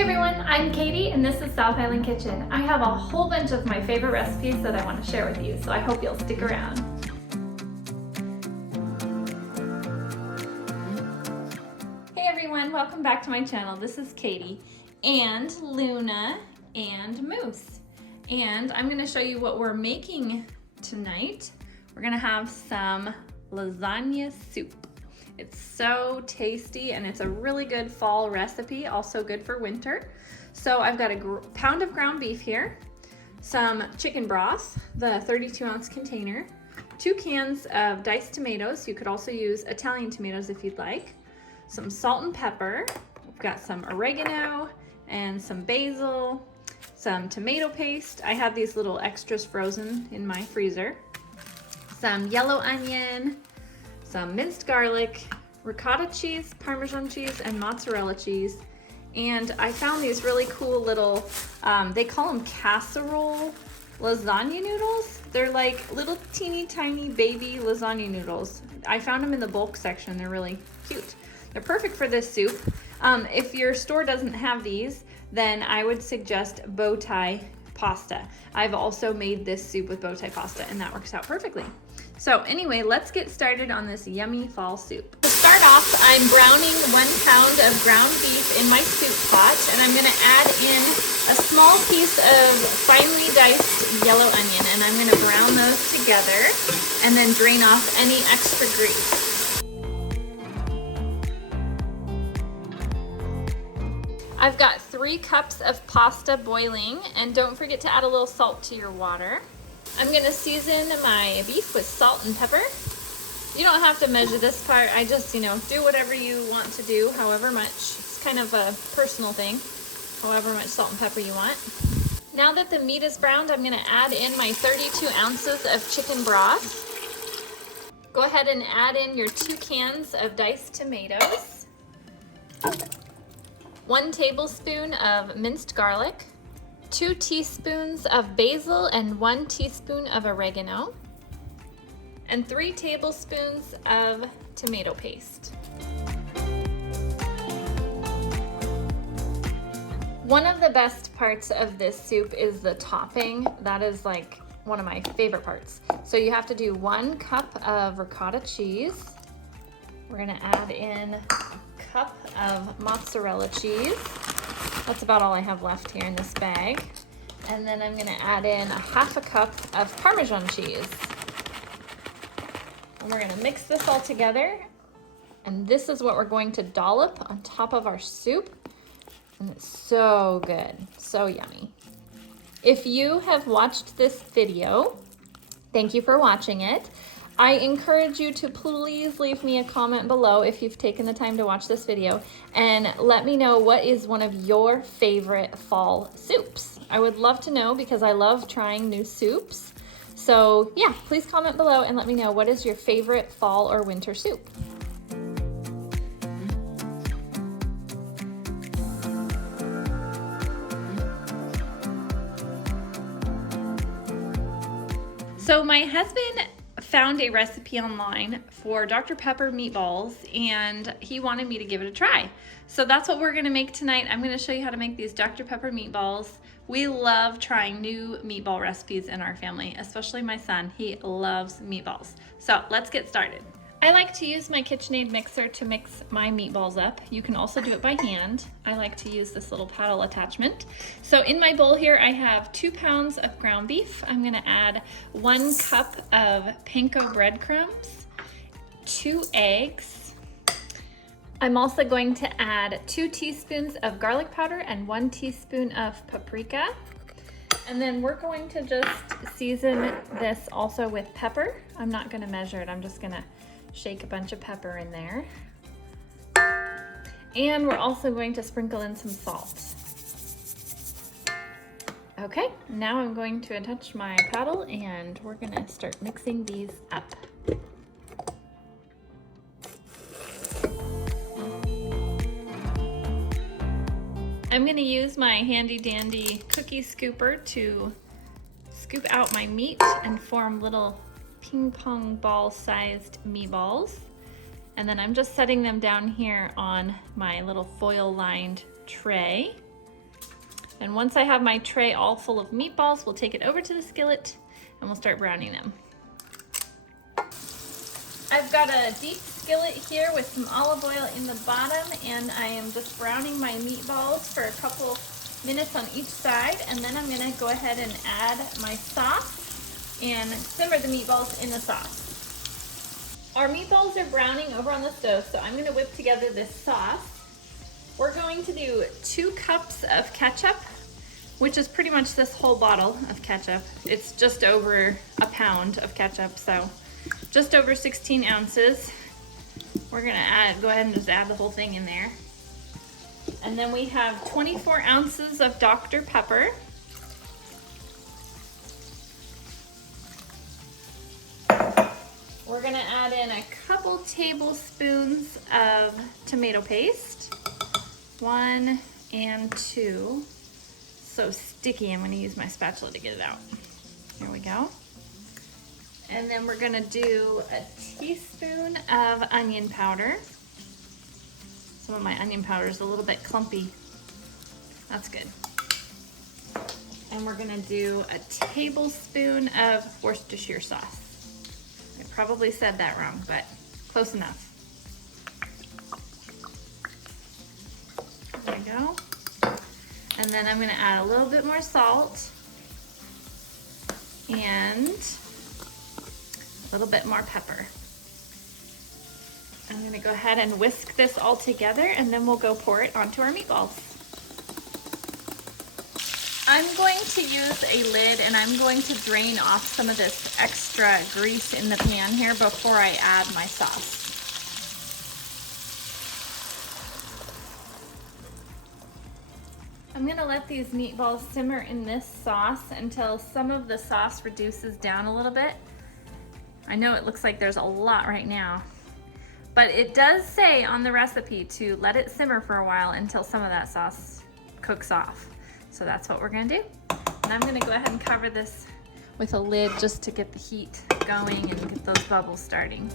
Hey everyone, I'm Katie and this is South Island Kitchen. I have a whole bunch of my favorite recipes that I want to share with you, so I hope you'll stick around. Hey everyone, welcome back to my channel. This is Katie and Luna and Moose. And I'm going to show you what we're making tonight. We're going to have some lasagna soup. It's so tasty and it's a really good fall recipe, also good for winter. So I've got a pound of ground beef here, some chicken broth, the 32-ounce container, 2 cans of diced tomatoes. You could also use Italian tomatoes if you'd like, some salt and pepper. We've got some oregano and some basil, some tomato paste. I have these little extras frozen in my freezer, some yellow onion, some minced garlic, ricotta cheese, parmesan cheese, and mozzarella cheese. And I found these really cool little, they call them casserole lasagna noodles. They're like little teeny tiny baby lasagna noodles. I found them in the bulk section. They're really cute. They're perfect for this soup. If your store doesn't have these, then I would suggest bow tie pasta. I've also made this soup with bow tie pasta and that works out perfectly. So anyway, let's get started on this yummy fall soup. To start off, I'm browning 1 pound of ground beef in my soup pot, and I'm gonna add in a small piece of finely diced yellow onion, and I'm gonna brown those together and then drain off any extra grease. I've got 3 cups of pasta boiling, and don't forget to add a little salt to your water. I'm gonna season my beef with salt and pepper. You don't have to measure this part. I just, do whatever you want to do, however much. It's kind of a personal thing, however much salt and pepper you want. Now that the meat is browned, I'm gonna add in my 32 ounces of chicken broth. Go ahead and add in your 2 cans of diced tomatoes, 1 tablespoon of minced garlic, 2 teaspoons of basil and 1 teaspoon of oregano, and 3 tablespoons of tomato paste. One of the best parts of this soup is the topping. That is like one of my favorite parts. So you have to do 1 cup of ricotta cheese. We're gonna add in a cup of mozzarella cheese. That's about all I have left here in this bag. And then I'm gonna add in a 1/2 cup of parmesan cheese. And we're gonna mix this all together. And this is what we're going to dollop on top of our soup. And it's so good, so yummy. If you have watched this video, thank you for watching it. I encourage you to please leave me a comment below if you've taken the time to watch this video and let me know what is one of your favorite fall soups. I would love to know because I love trying new soups. So yeah, please comment below and let me know what is your favorite fall or winter soup. So my husband found a recipe online for Dr. Pepper Meatballs and he wanted me to give it a try. So that's what we're gonna make tonight. I'm gonna show you how to make these Dr. Pepper Meatballs. We love trying new meatball recipes in our family, especially my son. He loves meatballs. So let's get started. I like to use my KitchenAid mixer to mix my meatballs up. You can also do it by hand. I like to use this little paddle attachment. So in my bowl here, I have 2 pounds of ground beef. I'm gonna add 1 cup of Panko breadcrumbs, 2 eggs. I'm also going to add 2 teaspoons of garlic powder and 1 teaspoon of paprika. And then we're going to just season this also with pepper. I'm not gonna measure it, I'm just gonna shake a bunch of pepper in there. And we're also going to sprinkle in some salt. Okay, now I'm going to attach my paddle and we're gonna start mixing these up. I'm gonna use my handy dandy cookie scooper to scoop out my meat and form little ping pong ball sized meatballs. And then I'm just setting them down here on my little foil lined tray. And once I have my tray all full of meatballs, we'll take it over to the skillet and we'll start browning them. I've got a deep skillet here with some olive oil in the bottom, and I am just browning my meatballs for a couple minutes on each side, and then I'm gonna go ahead and add my sauce and simmer the meatballs in the sauce. Our meatballs are browning over on the stove, so I'm gonna whip together this sauce. We're going to do 2 cups of ketchup, which is pretty much this whole bottle of ketchup. It's just over a pound of ketchup, so just over 16 ounces. We're gonna go ahead and just add the whole thing in there. And then we have 24 ounces of Dr. Pepper. We're gonna add in a couple tablespoons of tomato paste. 1 and 2. So sticky, I'm gonna use my spatula to get it out. Here we go. And then we're gonna do a teaspoon of onion powder. Some of my onion powder is a little bit clumpy. That's good. And we're gonna do a tablespoon of Worcestershire sauce. I probably said that wrong, but close enough. There we go. And then I'm gonna add a little bit more salt and a little bit more pepper. I'm gonna go ahead and whisk this all together, and then we'll go pour it onto our meatballs. I'm going to use a lid, and I'm going to drain off some of this extra grease in the pan here before I add my sauce. I'm gonna let these meatballs simmer in this sauce until some of the sauce reduces down a little bit. I know it looks like there's a lot right now, but it does say on the recipe to let it simmer for a while until some of that sauce cooks off. So that's what we're gonna do. And I'm gonna go ahead and cover this with a lid just to get the heat going and get those bubbles starting.